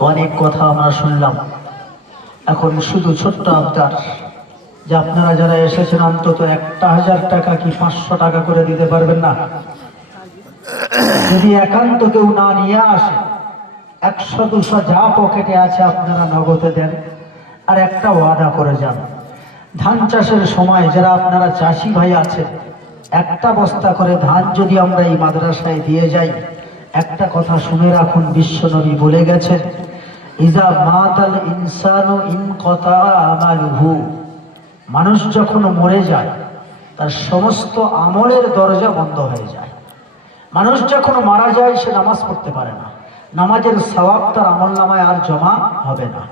অনেক কথা আমরা শুনলাম। এখন শুধু ছোট্ট আবদার যে আপনারা যারা এসেছেন অন্তত 1,000 টাকা কি 500 টাকা করে দিতে পারবেন না? যদি একান্ত কেউ না নিয়ে আসে, 100-200 যা পকেটে আছে আপনারা নগদে দেন। আর একটা ওয়াদা করে যান, ধান চাষের সময় যারা আপনারা চাষি ভাই আছেন, একটা বস্তা করে ধান যদি আমরা এই মাদ্রাসায় দিয়ে যাই, একটা কথা শুনে রাখুন, বিশ্বনবী বলে গেছেন, ইজা মাতাল ইনসানু ইনকতা আমালুহু, মানুষ যখন মরে যায় তার সমস্ত আমলের দরজা বন্ধ হয়ে যায়। মানুষ যখন মারা যায় সে নামাজ পড়তে পারে না, নামাজের সওয়াব তার আমলনামায় আর জমা হবে না।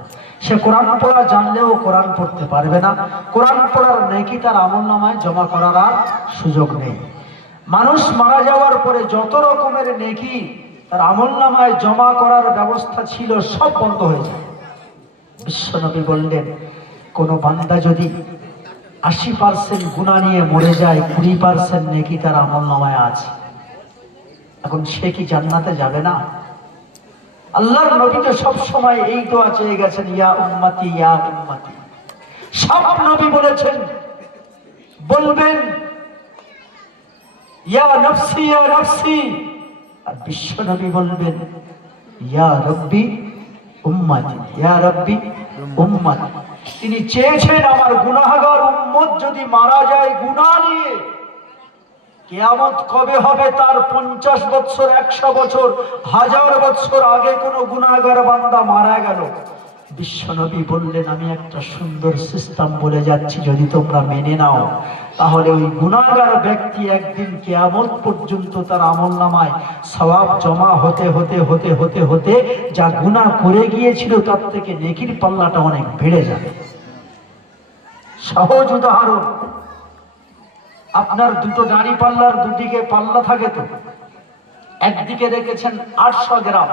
সে কোরআন পড়া জানলেও কোরআন পড়তে পারবে না, কোরআন পড়ার নেকি তার আমলনামায় জমা করার আর সুযোগ নেই। মানুষ মারা যাওয়ার পরে যত রকমের নেকি তার আমলনামায় জমা করার ব্যবস্থা ছিল সব বন্ধ হয়ে যায়। বিশ্বনবী বললেন, কোনো বান্দা যদি 80% গুনাহ নিয়ে মরে যায়, 20% নেকি তার আমলনামায় আছে, এখন সে কি জান্নাতে যাবে না? আল্লাহর নবী তো সব সময় এই দোয়া চেয়ে গেছেন, ইয়া উম্মতি ইয়া উম্মতি। সব নবী বলেছেন, বলবেন ইয়া নফসি ইয়া নফসি, আর বিশ্ব নবী বলবেন ইয়া রব্বি উম্মতি ইয়া রব্বি উম্মতি। তিনি চেয়েছেন আমার গুনাহগার উম্মত যদি মারা যায় গুনাহ নিয়ে, কিয়ামত কবে হবে তার 50 বছর, 100 বছর, 1000 বছর আগে কোন গুনাহগার বান্দা মারা গেল, বিশ্বনবী বললেন আমি একটা সুন্দর সিস্টেম বলে যাচ্ছি, যদি তোমরা মেনে নাও তাহলে ওই গুনাহগার ব্যক্তি একদিন কিয়ামত পর্যন্ত তার আমলনামায় সওয়াব জমা হতে হতে হতে হতে হতে যা গুনাহ করে গিয়েছিল তার থেকে নেকির পাল্লাটা অনেক বেড়ে যাবে। সহজ উদাহরণ, আপনার দুটো দাড়ি পাল্লার দুদিকে পাল্লা থাকে তো, একদিকে রেখেছেন 800 গ্রাম,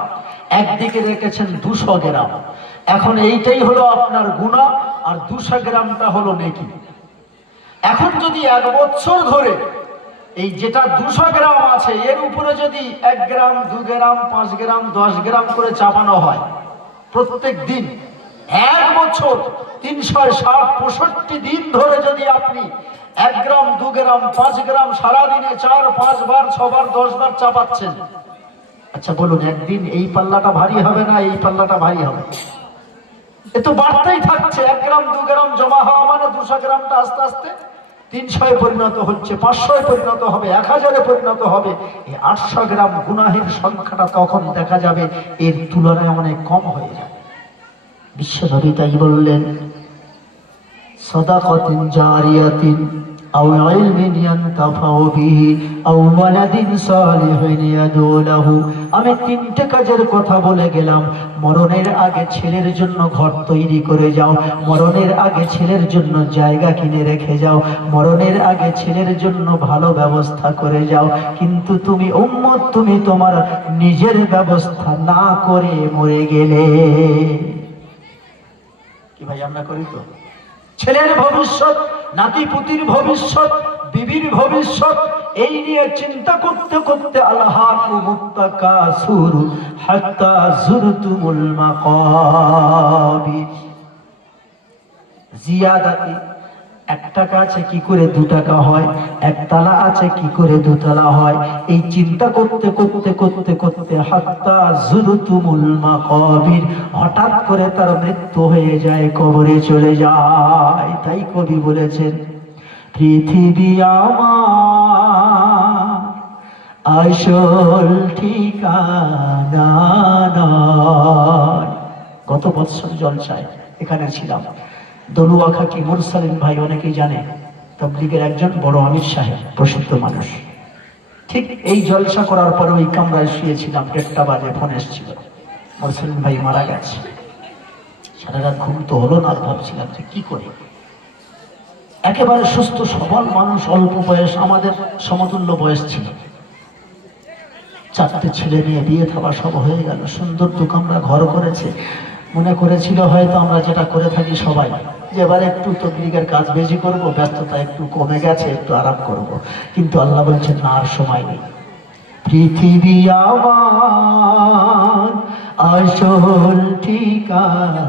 একদিকে রেখেছেন 200 গ্রাম। এখন এইটাই হলো আপনার গুনাহ আর 200 গ্রামটা হলো নেকি। এখন যদি 1 বছর ধরে এই যেটা 200 গ্রাম আছে এর উপরে যদি 1 গ্রাম 2 গ্রাম 5 গ্রাম 10 গ্রাম করে চাপানো হয় প্রত্যেক দিন, 1 বছর 365 দিন ধরে যদি আপনি 1 গ্রাম 2 গ্রাম 5 গ্রাম সারাদিনে 4-5 বার 6 বার 10 বার চাপাচ্ছেন, আচ্ছা বলুন একদিন এই পাল্লাটা ভারী হবে না এই পাল্লাটা ভারী হবে? এ তো বাড়তেই থাকছে। 1 গ্রাম 2 গ্রাম জমা হওয়া মানে 200 গ্রামটা আস্তে আস্তে 300-এ পরিণত হচ্ছে, 500-এ পরিণত হবে, 1000-এ পরিণত হবে। এই 800 গ্রাম গুনাহের সংখ্যাটা তখন দেখা যাবে এর তুলনায় অনেক কম হয়ে যাবে। বিশ্বনবী তাই বললেন, সাদাকাতিন জারিয়াতিন আও ইলমিন ইয়ানতাফাউ বিহি আও ওয়ালাদিন সালিহিন ইয়াদউ লাহু। আমি 3টে কাজের কথা বলে গেলাম। মরণের আগে ছেলের জন্য ঘর তৈরি করে যাও, মরণের আগে ছেলের জন্য জায়গা কিনে রেখে যাও, মরণের আগে ছেলের জন্য ভালো ব্যবস্থা করে যাও। কিন্তু তুমি উম্মত, তুমি তোমার নিজের ব্যবস্থা না করে মরে গেলে। কি ভাই আমরা করি তো? ছেলের ভবিষ্যৎ, নাতিপুতির ভবিষ্যৎ, বিবির ভবিষ্যৎ, এই নিয়ে চিন্তা করতে করতে আলহাকুমুত তাকাসুর হাত্তা যুরতুমুল মাকাবির। জিয়াদাতি 1 টাকা আছে কি করে 2 টাকা হয়, 1 তালা আছে কি করে 2 তালা হয়, এই চিন্তা করতে করতে করতে করতে হাত্তা যুরতুমুল মাকাবির, হঠাৎ করে তার মৃত্যু হয়ে যায়, কবরে চলে যায়। তাই কবি বলেছেন, পৃথিবী আমার আসল ঠিকানা নয়। গত বছর জলসায় এখানে ছিলাম, দলুয়া খাকি মুরসালিন ভাই অনেকেই জানে, তাবলীগের একজন বড় আমির সাহেব, প্রসিদ্ধ মানুষ। ঠিক এই জলসা করার পরে ওই কামরায় শুয়েছিলাম, 1টা বাজে ফোন এসেছিল, মুরসালিন ভাই মারা গেছে। সারা রাত ঘুম তো হলো না, ভাবছিলাম যে কি করি। একেবারে সুস্থ সবল মানুষ, অল্প বয়স, আমাদের সমতুল্য বয়স ছিল। 4টে ছেলে নিয়ে বিয়ে থাবা সব হয়ে গেল, সুন্দর 2 কামরা ঘর করেছে। মনে করেছিল হয়তো আমরা যেটা করে থাকি সবাই, যে এবার একটু তাবলীগের কাজ বেশি করব, ব্যস্ততা একটু কমে গেছে, একটু আরাম করব। কিন্তু আল্লাহ বলছেন না, আর সময় নেই। পৃথিবী আমার আসল ঠিকানা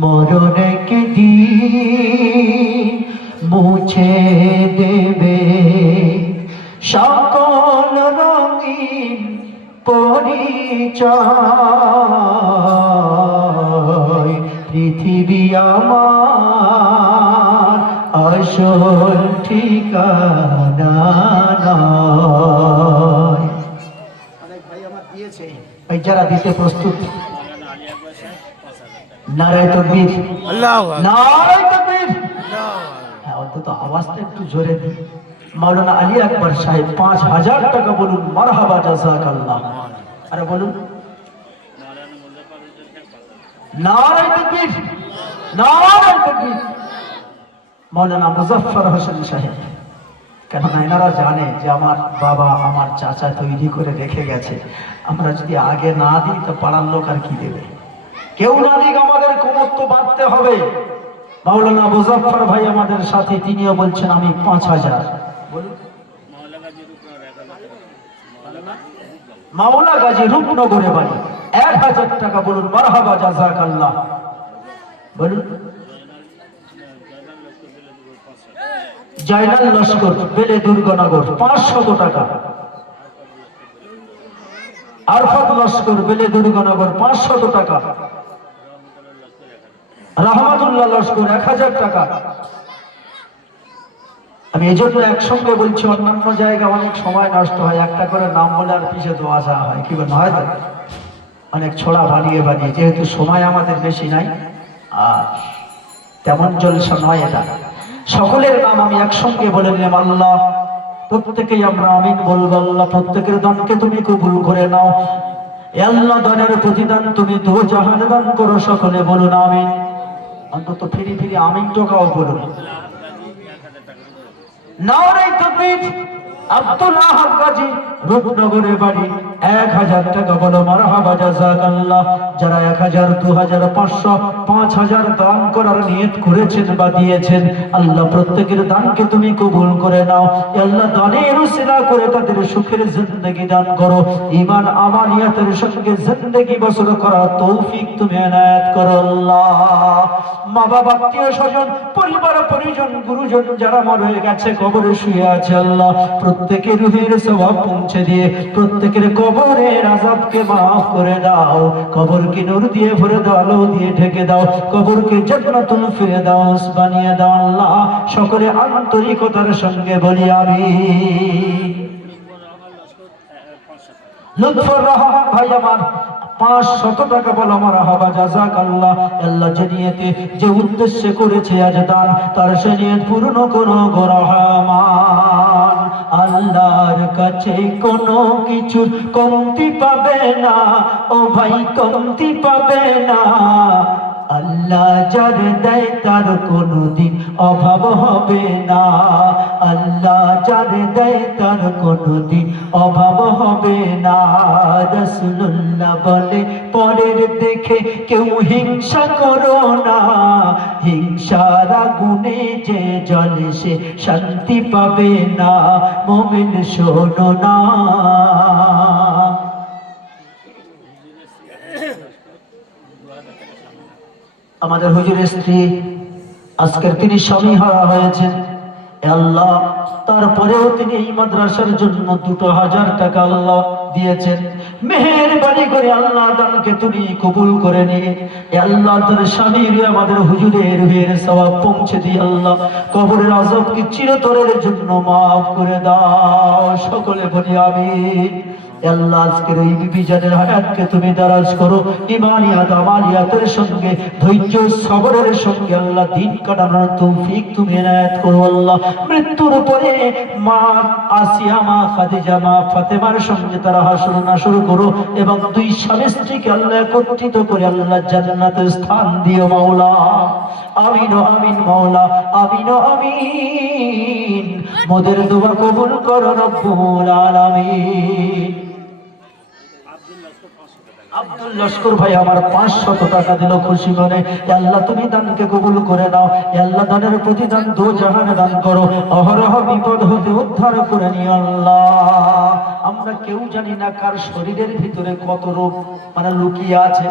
মরণ একদিন মুছে দেবে সকল রঙিন পরিচয় পৃথিবী আমার আসল ঠিকানা নয়। অনেক ভাই আমার দিয়েছে, ভাই যারা দিতে প্রস্তুত নারায়ে তাকবীর, নারায়ে তাকবীর। হ্যাঁ, অন্তত আওয়াজটা একটু জোরে দিই। মাওলানা আলী আকবর সাহেব 5000 টাকা বলুন মারহাবা জাযাকাল্লাহ। আরে বলুন নারায়ে তাকবীর, নারায়ে তাকবীর। মাওলানা মুজাফফর হোসেন সাহেব, কেননা এনারা জানে যে আমার বাবা আমার চাচা তৈরি করে রেখে গেছে, আমরা যদি আগে না দিই তো পাড়ার লোক আর কি দেবে, কেউ না দিক আমাদের কোমর তো বাঁধতে হবে। মাওলানা মুজাফফর ভাই আমাদের সাথে, তিনিও বলছেন আমি 5000। মাওলা গাজী রূপনগরে বাড়ি, 1000 টাকা বলুন মারহাবা জাযাকাল্লাহ। বলুন জয়নাল লস্কর বেলে দুর্গনগর 500 টাকা। আরফাত লস্কর বেলে দুর্গনগর 500 টাকা। রহমাতুল্লাহ লস্কর 1000 টাকা। আমি এই জন্য একসঙ্গে বলছি, অন্যান্য জায়গায় অনেক সময় নষ্ট হয়, একটা করে নাম বলে আর পিছিয়ে দোয়া যাওয়া হয়, কি বলে হয় তো অনেক ছোড়া বানিয়ে বানিয়ে, যেহেতু সময় আমাদের বেশি নাই আর তেমন জলসা নয় এটা। সকলের নাম আমি একসঙ্গে বলে নিলাম। আল্লাহ প্রত্যেকেই আমরা আমিন বলবো। আল্লাহ প্রত্যেকের দানকে তুমি কবুল করে নাও। এ আল্লাহ দানের প্রতিদান তুমি দো জাহান দান করো, সকলে বলুন আমিন। অন্তত ফিরি ফিরি আমিন টোকাও বলুন। নারায়ে তাকবীর। আব্দুল আহাদ গাজী রূপনগরে বাড়ি, 1000 টাকা বলো মারহাবা জাযাকাল্লাহ। যারা 1000, 2000, 500, 5000 দান করার নিয়ত করেছেন বা দিয়েছেন, আল্লাহ প্রত্যেকের দানকে তুমি কবুল করে নাও। আল্লাহ দানের উসিলা করে তাদের সুখের জিন্দেগি দান করো, ঈমান আমানিয়াতের সঙ্গে জিন্দেগি বসর করার তৌফিক তুমি এনায়েত করো আল্লাহ। মা বাবা, আত্মীয় স্বজন, পরিবার পরিজন, গুরুজন যারা মরে গেছে, কবরে শুয়ে আছে, আল্লাহ প্রত্যেকের রুহের সওয়াব পৌঁছে দিয়ে প্রত্যেকের কবরের আযাবকে মাফ করে দাও। কবরকে নূর দিয়ে ভরে দাও, আলো দিয়ে ঢেকে দাও। কবরকে জান্নাতুল ফিরদাউস বানিয়ে দাও আল্লাহ। সকলে আন্তরিকতার সঙ্গে বলি আমিন। লুৎফর রহমান ভাই আমার 500 টাকা বলো মারহাবা জাযাকাল্লাহ। আল্লাহ যে নিয়তে যে উদ্দেশ্যে করেছে আজ দান, তার সে নিয়ত পূর্ণ করো গো রহমান। আল্লাহর কাছে কোনো কিছুর কমতি পাবে না ও ভাই, কমতি পাবে না। আল্লাহ যার দেয় তার কোনোদিন অভাব হবে না। আল্লাহ যার দেয় তার কোনোদিন অভাব হবে না। রাসূলুল্লাহ বলে পরের দেখে কেউ হিংসা করো না, হিংসার আগুনে যে জ্বলে সে শান্তি পাবে না। মুমিন শোনো না। আমাদের হুজুরের স্ত্রী আজকের তিনি স্বামী হারা হয়েছেন, আল্লাহ তারপরেও তিনি এই মাদ্রাসার জন্য 2000 টাকা আল্লাহ দিয়েছেন। মেহেরবানি করে আল্লাহ দানকে তুমি কবুল করে নিয়ে আল্লাহ তার স্বামীর আমাদের হুজুরের রুহের সওয়াব পৌঁছে দিয়ে আল্লাহ কবরের আযাবকে চিরতরের জন্য মাফ করে দাও। সকলে বলি আমিন। আল্লাহ আজকের এই বিবিজানের হায়াতকে তুমি দারাজ করো, ঈমানিয়াত আমালিয়াতের সঙ্গে ধৈর্য সবরের সঙ্গে আল্লাহ দিন কাটানোর তৌফিক তুমি এনায়েত করো আল্লাহ। মৃত্যুর পরে মা আসিয়া, মা খাদিজা, মা ফাতেমার সঙ্গে তারা হাসর নাসর করো এবং দুই স্বামী স্ত্রীকে আল্লাহ একত্রিত করে আল্লাহ জান্নাতের স্থান দিও মাওলা। আমিন আমিন মাওলা, আমিন আমিন। মোদের দোয়া কবুল করো রব্বুল আলামিন। আব্দুল লস্কর ভাই আমার 500 টাকা দিল খুশি মনে। আল্লাহ তুমি দানকে কবুল করে নাও। আল্লাহ দানের প্রতিদান দো জাহানে দান করো, অহরহ বিপদ হতে উদ্ধার করে নিও আল্লাহ। আমরা কেউ জানি না কার শরীরের ভিতরে কত রোগ লুকিয়ে আছে।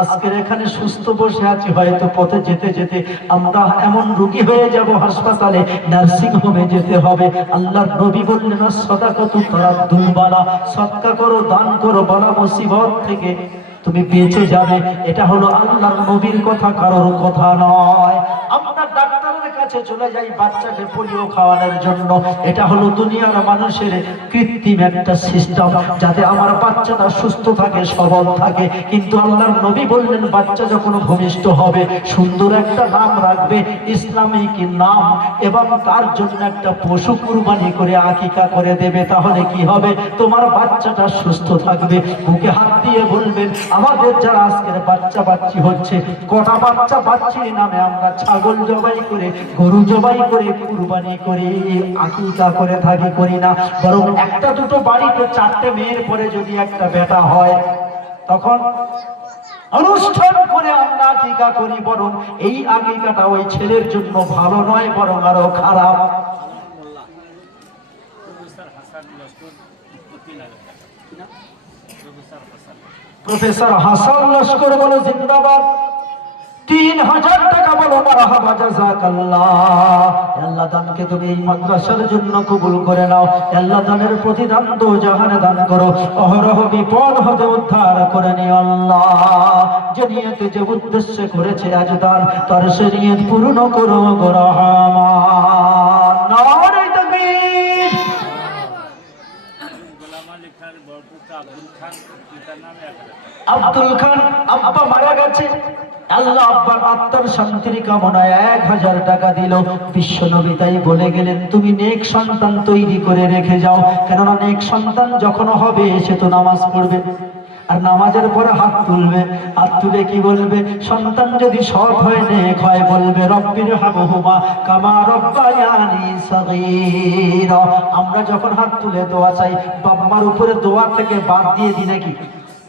আজকের এখানে সুস্থ বসে আছি, হয়তো পথে যেতে যেতে আমরা এমন রোগী হয়ে যাব, হাসপাতালে নার্সিং হোমে যেতে হবে। আল্লাহর নবী বললেন, সাদাকাতু তারাদ্দুল বালা, সদকা করো, দান করো, বালা মুসিবত থেকে তুমি বেঁচে যাবে। এটা হলো আল্লাহর নবীর কথা, কারোর কথা নয়। আমরা ডাক্তারের কাছে চলে যাই বাচ্চাকে পোলিও খাওয়ানোর জন্য, এটা হলো দুনিয়ার মানুষের কৃত্রিম একটা সিস্টেম, যাতে আমার বাচ্চাটা সুস্থ থাকে, সবল থাকে। কিন্তু আল্লাহর নবী বললেন, বাচ্চা যখন ভূমিষ্ঠ হবে সুন্দর একটা নাম রাখবে, ইসলামিক নাম, এবং তার জন্য একটা পশু কুরবানি করে আকিকা করে দেবে। তাহলে কি হবে? তোমার বাচ্চাটা সুস্থ থাকবে। বুকে হাত দিয়ে বলবেন, আমাদের যারা আজকের বাচ্চা বাচ্চি হচ্ছে, কটা বাচ্চা বাচ্চির নামে আমরা ছাগল জবাই করে, গরু জবাই করে, কুরবানি করে, আকিকা করে থাকি, করি না? বরং একটা দুটো বাড়িতে 4টে মেয়ের পরে যদি একটা বেটা হয়, তখন অনুষ্ঠান করে আমরা আকিকা করি। বরং এই আকিকাটা ওই ছেলের জন্য ভালো নয়, বরং আরো খারাপ। প্রফেসর হাসান লস্কর বলে জিন্দাবাদ। 3000 টাকা বলো মারহাবা, জাযাকাল্লাহ। আল্লাহ দানকে তুমি এই মাদ্রাসার জন্য কবুল করে নাও। আল্লাহ দানের প্রতিদান তো জাহানে দান করো, অহরহ বিপদ হতে উদ্ধার করে নিও আল্লাহ। যে নিয়তে, যে উদ্দেশ্যে করেছে আজ দান, তার সে নিয়ত পূর্ণ করো গো রহমান। নারে তাকবীর। আব্দুল খান আব্বা মারা গেছে, আল্লাহ আব্বার আত্মার শান্তির কামনায় 1000 টাকা দিল। বিশ্ব নবী তাই বলে গেলেন, তুমি নেক সন্তান তৈরি করে রেখে যাও, কেননা নেক সন্তান যখন হবে সে তো নামাজ পড়বে, আর নামাজের পরে হাত তুলবে। হাত তুলে কি বলবে? সন্তান যদি সৎ হয়, নেক হয়, বলবে রব্বির হামহুমা কামা রব্বায়ানি সগীরা। আমরা যখন হাত তুলে দোয়া চাই, বাবা-মার উপরে দোয়া থেকে বাদ দিয়ে দিই নাকি?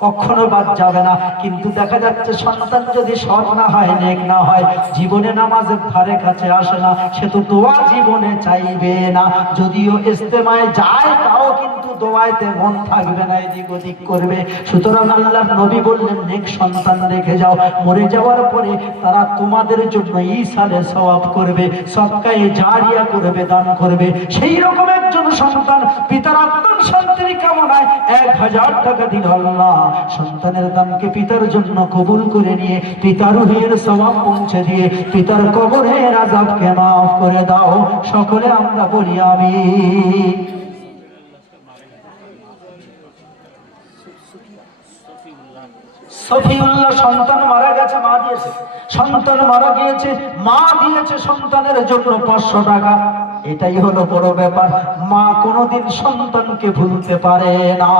কখনো বাদ যাবে না। কিন্তু দেখা যাচ্ছে সন্তান যদি সৎ না হয়, নেক না হয়, জীবনে নামাজের ধারে কাছে আসে না, সে তো দোয়া জীবনে চাইবে না। যদিও ইস্তেমায় যায়, তাও কিন্তু দোয়াইতে মন থাকবে না, এদিক ওদিক করবে। সুতরাং আল্লাহর নবী বললেন, নেক সন্তান রেখে যাও, মরে যাওয়ার পরে তারা তোমাদের জন্য ঈসালে সওয়াব করবে, সদকায়ে জারিয়া করবে, দান করবে। সেই রকম একজন সন্তান পিতার আত্মার শান্তির কামনায় 1000 টাকা দিল। আল্লাহ সন্তানের দানকে পিতার জন্য কবুল করে নিয়ে পিতার রুহের সওয়াব পৌঁছে দিয়ে পিতার কবরের আযাবকে মাফ করে দাও। সকলে আমরা বলি আমিন। সফিউল্লাহ সন্তান মারা গেছে, মা দিয়েছে। সন্তান মারা গিয়েছে, মা দিয়েছে সন্তানের জন্য 500 টাকা। এটাই হলো বড় ব্যাপার। মা কোনোদিন সন্তানকে ভুলতে পারে না।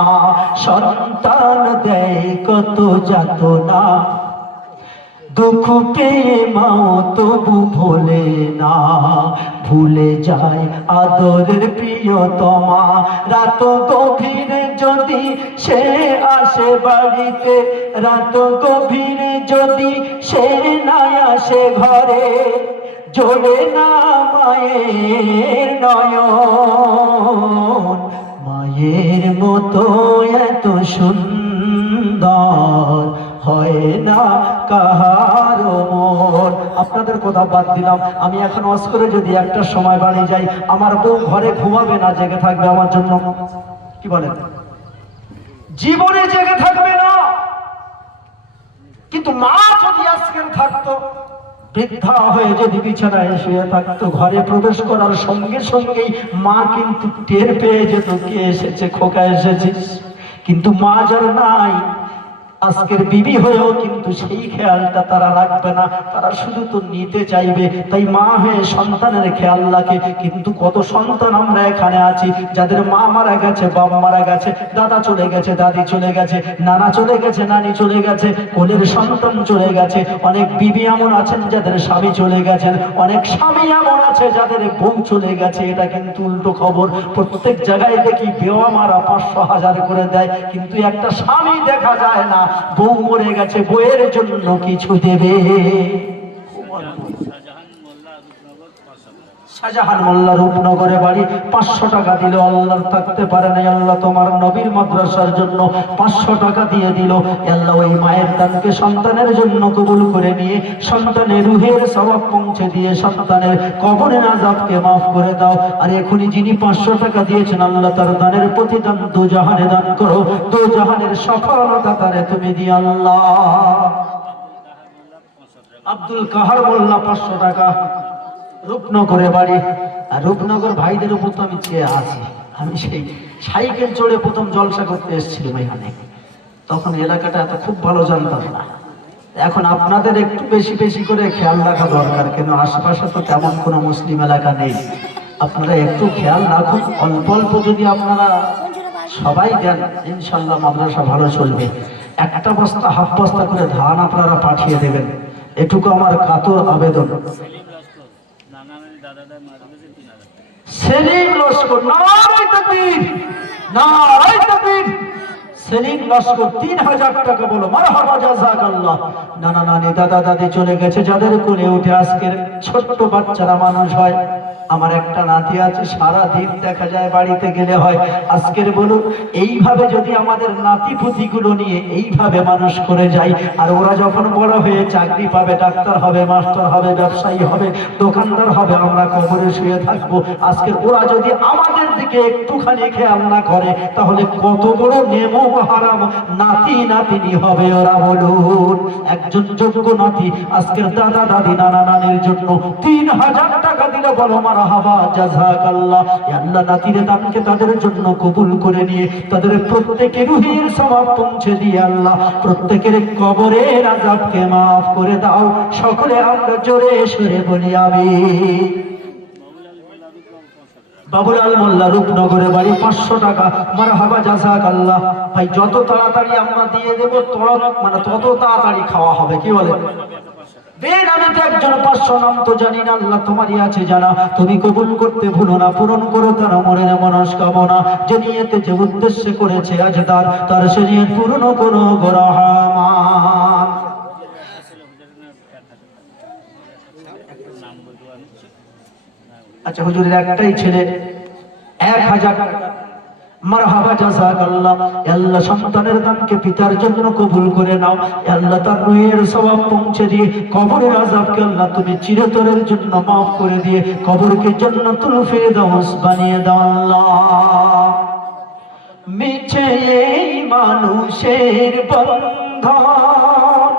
সন্তান দেয় কত যাতনা, দুঃখ পেয়ে মাও তবু ভোলে না, ভুলে যায় আদরের প্রিয়তমা। রাত গভীরে যদি সে আসে বাড়িতে, রাত গভীরে যদি সে না আসে ঘরে, জ্বলে না মায়ের নয়ন, মায়ের মতো এত সুন্দর হয় না কাহারো মন। আপনাদের কথা বাদ দিলাম, আমি এখন ওয়াজ করে যদি একটা সময় বাড়ি যাই, আমার বউ ঘরে ঘুমাবে না, জেগে থাকবে আমার জন্য। কি বলেন? জীবনে জেগে থাকবে না। কিন্তু মা যদি আজকের থাকতো, বৃদ্ধা হয়ে যদি বিছানায় শুয়ে থাকতো, ঘরে প্রবেশ করার সঙ্গে সঙ্গেই মা কিন্তু টের পেয়ে যেত, কে এসেছে, খোকা এসেছিস। কিন্তু মা যার নাই, আজকের বিবি হয়েও কিন্তু সেই খেয়ালটা তারা রাখবে না, তারা শুধু তো নিতে চাইবে। তাই মা হয়ে সন্তানের খেয়াল রাখে। কিন্তু কত সন্তান আমরা এখানে আছি যাদের মা মারা গেছে, বাবা মারা গেছে, দাদা চলে গেছে, দাদি চলে গেছে, নানা চলে গেছে, নানি চলে গেছে, কোলের সন্তান চলে গেছে। অনেক বিবি এমন আছেন যাদের স্বামী চলে গেছেন, অনেক স্বামী এমন আছে যাদের বউ চলে গেছে। এটা কিন্তু উল্টো খবর। প্রত্যেক জায়গায় দেখি বেওয়া মারা 500,000 করে দেয়, কিন্তু একটা স্বামী দেখা যায় না। বউ মরে গেছে, বউয়ের জন্য কিছু দেবে। শাহজাহান মোল্লা রূপনগরে বাড়ি। 500 টাকা দিল, আল্লাহ থাকতে পারে নাই, আল্লাহ তোমার নবীর মাদ্রাসার জন্য 500 টাকা দিয়ে দিল। আল্লাহ ওই মায়ের দানকে সন্তানের জন্য কবুল করে নিয়ে সন্তানের রুহের সওয়াব পৌঁছে দিয়ে সন্তানের কবরের আযাবকে মাফ করে দাও। আর এখনই যিনি 500 টাকা দিয়েছেন, আল্লাহ তার দানের প্রতিদান দোজাহানে দান করো, দোজাহানের সফলতা তারে তুমি দিয়ে আল্লাহ। আব্দুল কাহার মোল্লা 500 টাকা, রূপনগরে বাড়ি। আর রূপনগর ভাইদের উপর তো আমি চেয়ে আছি। আমি সেই সাইকেল চড়ে প্রথম জলসা করতে এসেছিলাম এখানে, তখন এলাকাটা এত খুব ভালো জানতাম না। এখন আপনাদের একটু বেশি বেশি করে খেয়াল রাখা দরকার, কেন আশেপাশে তো তেমন কোনো মুসলিম এলাকা নেই। আপনারা একটু খেয়াল রাখুন, অল্প অল্প যদি আপনারা সবাই দেন, ইনশাল্লাহ মাদ্রাসা ভালো চলবে। একটা বস্তা হাফ বস্তা করে ধান আপনারা পাঠিয়ে দেবেন, এটুকু আমার কাতর আবেদন। সেলিম লস্কর, নারায়ে তাকবীর, নারায়ে তাকবীর। সেলিম লস্কর 3000 টাকা, বলো মারহাবা জাযাকাল্লাহ। নানা নানি দাদা দাদি চলে গেছে, যাদের কোলে উঠে আজকের ছোট্ট বাচ্চারা মানুষ হয়। আমার একটা নাতি আছে, সারা দিন দেখা যায় বাড়িতে গেলে হয়। আজকের বলুন, এইভাবে যদি আমাদের নাতি পুতিগুলো নিয়ে এইভাবে মানুষ করে যাই, আর ওরা যখন বড় হয়ে চাকরি পাবে, ডাক্তার হবে, মাস্টার হবে, ব্যবসায়ী হবে, দোকানদার হবে, আমরা কবরে শুয়ে থাকবো। আজকের ওরা যদি আমাদের দিকে একটুখানি খেয়াল না করে, তাহলে কত বড় নেমো হারাম নাতি নাতিনি হবে ওরা। বলুন, একজন যোগ্য নাতি আজকের দাদা দাদি নানা নানির জন্য 3000 টাকা দিলে বলো মারহাবা জাযাকাল্লাহ। আল্লাহ নাতিরে দানকে তাদের জন্য কবুল করে নিয়ে তাদের প্রত্যেকের রুহের সওয়াব পৌঁছে দিয়ে আল্লাহ প্রত্যেকের কবরের আযাবকে মাফ করে দাও। সকলে আমরা জোরে সুরে বলি আমিন। বাবুলাল মোল্লা রূপনগরে বাড়ি, 500 টাকা, মারহাবা জাযাকাল্লাহ। ভাই যত তাড়াতাড়ি আমরা দিয়ে দেব, মানে তত তাড়াতাড়ি খাওয়া হবে, কি বলে? বেনামিতে একজন 500 নাম তো জানি না, আল্লাহ তোমারই আছে জানা, তুমি কবুল করতে ভুলো না, পূরণ করো তার মনের মনস্কামনা। যে নিয়তে যে উদ্দেশ্যে করেছে আজ তার সে নিয়ত পূরণ করো গো রহমান। আচ্ছা, হুজুরের একটাই ছেলে, 1000 টাকা, মারহাবা জাযাকাল্লাহ। আল্লাহ সন্তানের দানকে পিতার জন্য কবুল করে নাও। আল্লাহ তার রুহের সওয়াব পৌঁছে দিয়ে কবরের আযাবকে আল্লাহ তুমি চিরতরের জন্য মাফ করে দিয়ে কবরকে জান্নাতুল ফিরদাউস বানিয়ে দাও আল্লাহ। মিছে এই মানুষের বন্ধন,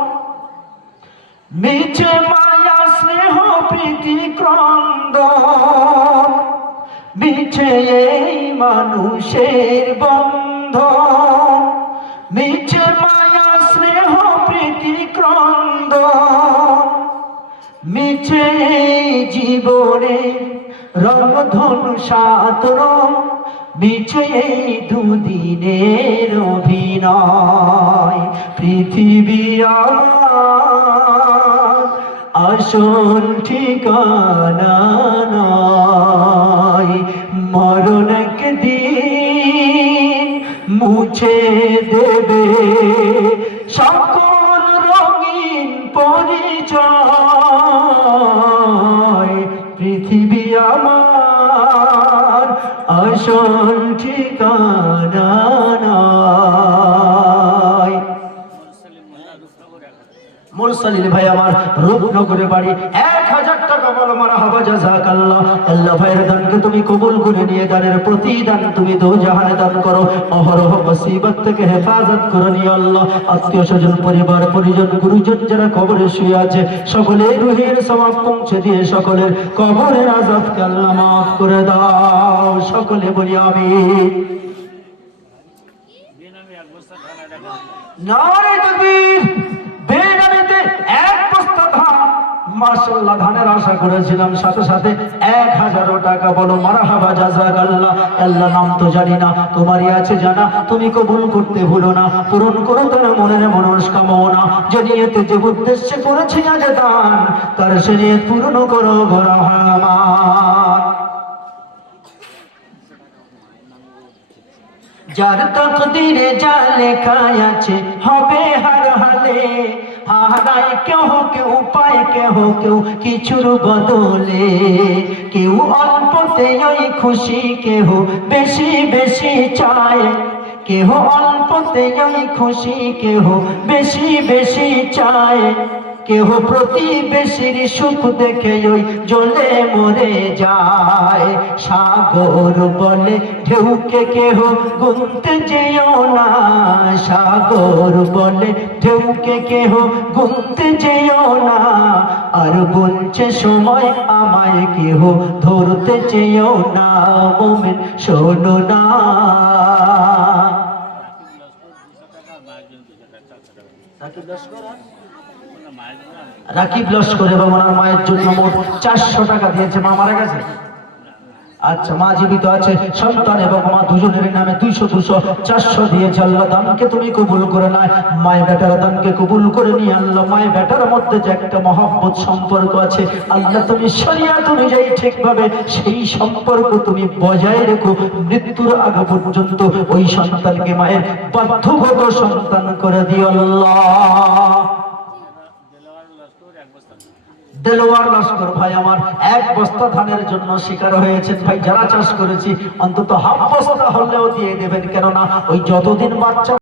মিছে মায়া স্নেহ প্রীতি ক্রন্দন, মিছে এই মানুষের বন্ধন, মিছে মায়া স্নেহ প্রীতি ক্রন্দন, মিছে জীবনে রংধনু সাতর, মিছে এই দুদিনের অভিনয়। পৃথিবী আমার আসল ঠিকানা নয়, মরণ একদিন মুছে দেবে সকল রঙিন পরিচয়। পৃথিবী আমার আসল ঠিকানা নয়। মুরসালিল ভাই আমার রূপনগরে বাড়ি, 1000 টাকা, বলো মারহাবা জাযাকাল্লাহ। আল্লাহ ভাইয়ের দানকে তুমি কবুল করে নিয়ে দানের প্রতিদান তুমি দোজাহানে দান করো, অহরহ মুসিবত থেকে হেফাজত করে নিয়ে আল্লাহ আত্মীয় স্বজন পরিবার পরিজন গুরুজন যারা কবরে শুয়ে আছে সকলের রুহের সওয়াব পৌঁছে দিয়ে সকলের কবরের আযাবকে আল্লাহ মাফ করে দাও। সকলে বলি আমিন। নারে তাকবীর। বেনামিতে 1 বস্তা ধান, মাশাআল্লাহ ধানের আশা করেছিলাম, সাথে সাথে 1000 টাকা, বলো মারহাবা জাযাকাল্লাহ। আল্লাহ নাম তো জানি না, তোমারই আছে জানা, তুমি কবুল করতে ভুলো না, পূরণ করো তার মনের মনস্কামনা। যে নিয়তে যে উদ্দেশ্যে করেছি আজ দান, তার সে নিয়ত পূরণ করো গো রহমান। যার তকদিরে যা লেখা আছে হবে হার হালে, হারায় কেহ কেউ পায় কেহ কেউ কিছুর বদলে, কেউ অল্পতেই খুশি কেহ বেশি বেশি চায়, কেহ অল্পতেই খুশি কেহ বেশি বেশি চায়, কেহ প্রতিবেশীর সুখ দেখে ওই জ্বলে মরে যায়। সাগর বলে ঢেউকে কেহ গুনতে যেও না, সাগর বলে ঢেউকে কেহ গুনতে যেও না, আর বলছে সময় আমায় কেহ ধরতে চেয়েও না। মোমেন শোনো না, রাকিব লস্কর এবং ওনার মায়ের জন্য মোট 400 টাকা দিয়েছে। মা মারা গেছে? আচ্ছা, মা জীবিত আছে, সন্তান এবং মা দুজনের নামে 200 200 400 দিয়েছে। আল্লাহ দানকে তুমি কবুল করে নাও, মায়ের বেটার দানকে কবুল করে নিয়ে আল্লাহ মায়ের বেটার মধ্যে যে একটা মহব্বত সম্পর্ক আছে আল্লাহ তুমি শরিয়াত অনুযায়ী ঠিকভাবে সেই সম্পর্ক তুমি বজায় রেখো, মৃত্যুর আগ পর্যন্ত ওই সন্তানকে মায়ের বাধ্যগত সন্তান করে দিও আল্লাহ। দেলোয়ার লস্কর ভাই আমার 1 বস্তা ধানের জন্য শিকার হয়েছেন ভাই। যারা চাষ করেছি অন্তত হাফ বস্তা হলেও দিয়ে দেবেন, কেননা ওই যতদিন বাচ্চা